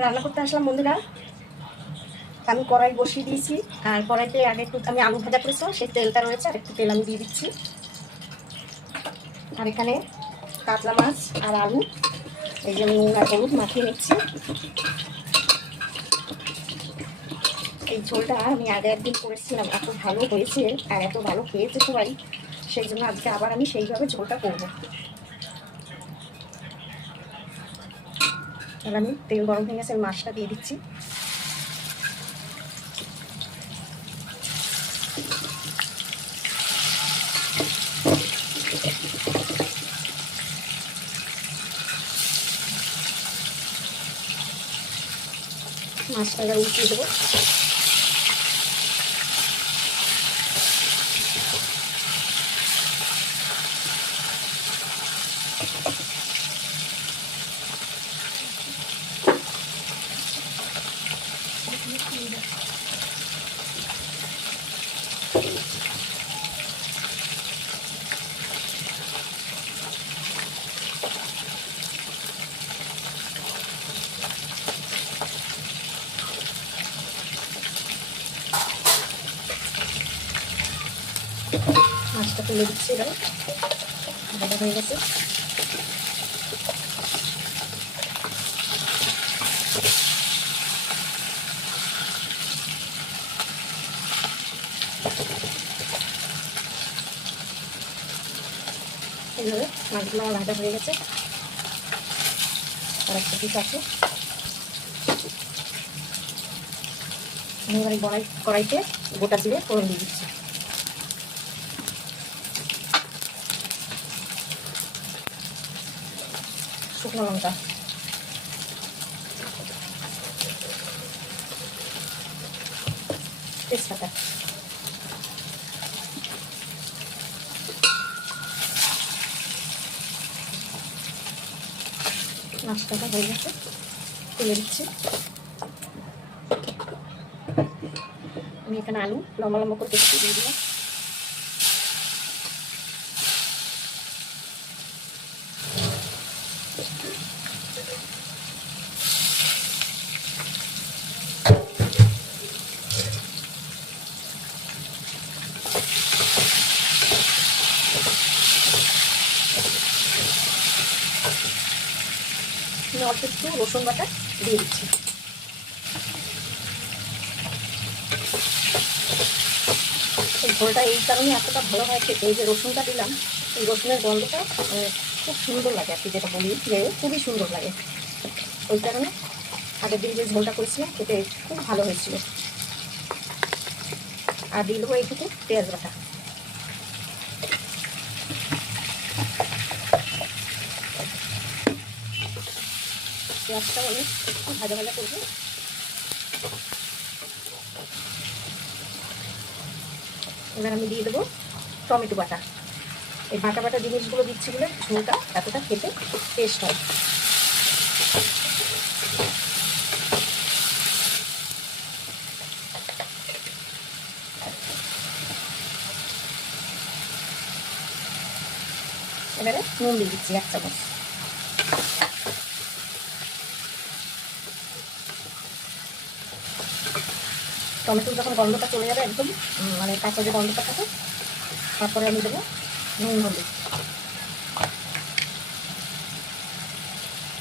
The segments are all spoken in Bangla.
রান্না করতে আসলাম বন্ধুরা। আমি কড়াই বসিয়ে দিয়েছি, আর কড়াইতে আগে একটু আমি আলু ভাজা করেছিলাম, সেই তেলটা রয়েছে, আর একটু তেল আমি দিয়ে দিচ্ছি। আর এখানে কাতলা মাছ আর আলু, এই যে নুন আর হলুদ মাখিয়ে নিচ্ছি। এই ঝোলটা আমি আগে একদিন করেছিলাম, এত ভালো হয়েছে আর এত ভালো খেয়েছে সবাই, সেই জন্য আজকে আবার আমি সেইভাবে ঝোলটা করবো। এবার আমি তেল গরম হয়ে গেছে, মাছটা দিয়ে দিচ্ছি। মাছটা এবার উঠিয়ে দেবো। মাছটা তুলে দিচ্ছি, এবার ভাজা হয়ে গেছে। এইভাবে মাছগুলো আমার ভাজা হয়ে গেছে। আর একটা পিস আছে, আমি এবার কড়াইতে গোটা জিরে ফোড়ন দিয়ে দিচ্ছি। শুকনো লঙ্কা, তেজপাতা, মাছটা হয়ে গেছে, তুলে দিচ্ছি। আমি এখানে আলু লম্বা লম্বা করে কেটে দিয়ে দিলাম। আমি অল্প একটু রসুন বাটা দিয়ে দিচ্ছি। এই ঝোলটা এই কারণে এতটা ভালো হয় খেতে, এই যে রসুনটা দিলাম, এই রসুনের গন্ধটা খুব সুন্দর লাগে আর কি, যেটা বলি যে খুবই সুন্দর লাগে। ওই কারণে আগের দিন যে ঝোলটা করেছিলাম খেতে খুব ভালো হয়েছিল। আর দিয়ে দেবো এইটুকু পেঁয়াজ বাটা। পেঁয়াজটাও আমি খুব ভাজা ভাজা করবো। এবার আমি দিয়ে দেবো টমেটো বাটা। এই বাটা বাটা জিনিসগুলো দিচ্ছি বলে ঝোলটা এতটা খেতে টেস্ট হয়। এবারে নুন দিয়ে দিচ্ছি 1 চামচ। টমেটোর যখন গন্ধটা চলে যাবে একদম, মানে কাঁচা যে গন্ধটা থাকে, তারপরে আমি দেবো নুন হলুদ।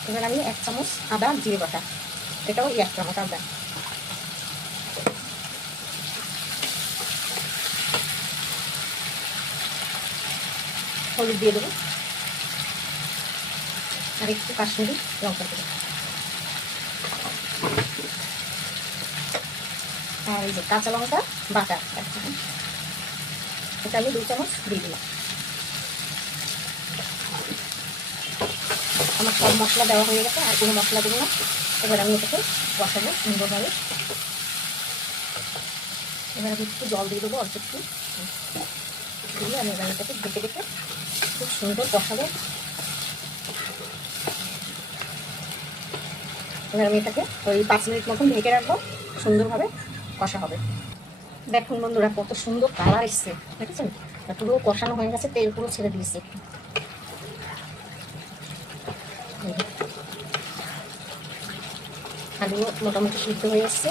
এবার আমি 1 চামচ আদা জিরে বাটা, এটাও 1 চামচ আদা। হলুদ দিয়ে দেবো, আর একটু কাশ্মীরি লঙ্কা দেবো। আর এই যে কাঁচা লঙ্কা বাটা, এটা আমি 2 চামচ দিয়ে দিলাম। আমার সব মশলা দেওয়া হয়ে গেছে, আর কোনো মশলা দেবো না। এবার আমি এটাকে কষাবো সুন্দরভাবে। এবার আমি একটু জল দিয়ে দেবো, অল্প একটু দিয়ে আমি এবার এটাকে ঢেকে ঢেকে খুব সুন্দর কষাবো। এবার আমি এটাকে ওই 5 মিনিট মতন ঢেকে রাখবো, সুন্দরভাবে কষা হবে। দেখুন বন্ধুরা কত সুন্দর কালার এসছে, দেখেছেন? পুরো কষানো হয়ে গেছে, তেল পুরো ছেড়ে দিয়েছে। আলুও মোটামুটি সিদ্ধ হয়ে এসছে।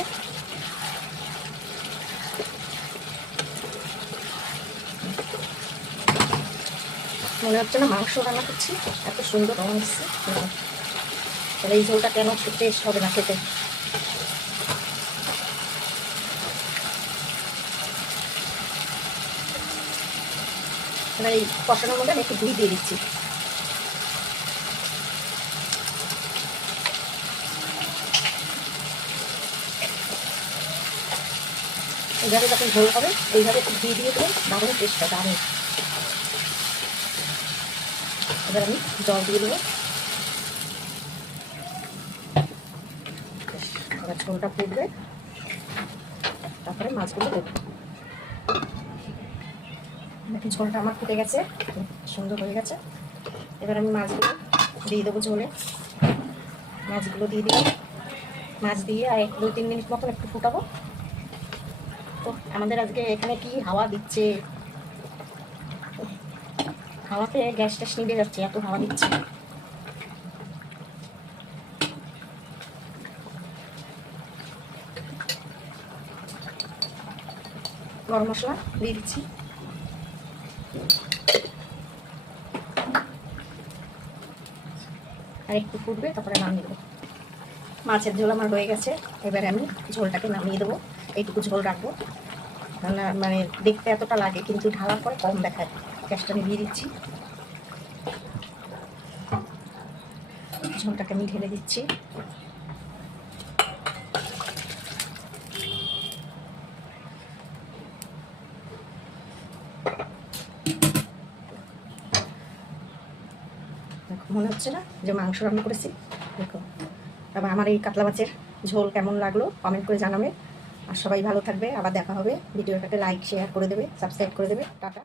মনে হচ্ছে না মাংস রান্না করছি, এত সুন্দর রং এসছে। তাহলে এই ঝোলটা কেন টেস্ট হবে না খেতে। এবার এই কষানোর মধ্যে আমি একটু দই দিয়ে দিচ্ছি। এইভাবে যখন ঝোল হবে এইভাবে একটু ঘি দিয়ে দেবেন, দারুণ টেস্টটা দারুণ। এবার আমি জল দিয়ে দেবো। এবার ঝোলটা ফুটবে, তারপরে মাছগুলো দেবো। দেখুন ঝোলটা আমার ফুটে গেছে, সুন্দর হয়ে গেছে। এবার আমি মাছগুলো দিয়ে দেবো ঝোলে। মাছগুলো দিয়ে দিলাম। মাছ দিয়ে আর 2-3 মিনিট মতন একটু ফুটাবো। তো আমাদের আজকে এখানে কি হাওয়া দিচ্ছে, হাওয়াতে গ্যাস ট্যাস নিভে যাচ্ছে, এত হাওয়া দিচ্ছে। গরম মশলা দিয়ে দিচ্ছি। আর একটু ফুটবে, তারপরে নামিয়ে দেবো। মাছের ঝোল আমার হয়ে গেছে। এবারে আমি ঝোলটাকে নামিয়ে দেবো। এইটুকু ঝোল রাখবো, মানে দেখতে এতটা লাগে কিন্তু ঢালার পরে কম দেখায়। গ্যাসটা নিভিয়ে দিচ্ছি। ঝোলটাকে আমি ঢেলে দিচ্ছি। মনে হচ্ছে না যে মাংস রান্না করেছি। দেখো, তবে আমার এই কাতলা মাছের ঝোল কেমন লাগলো কমেন্ট করে জানাবে। আর সবাই ভালো থাকবে, আবার দেখা হবে। ভিডিওটাকে লাইক শেয়ার করে দেবে, সাবস্ক্রাইব করে দেবে। টাটা।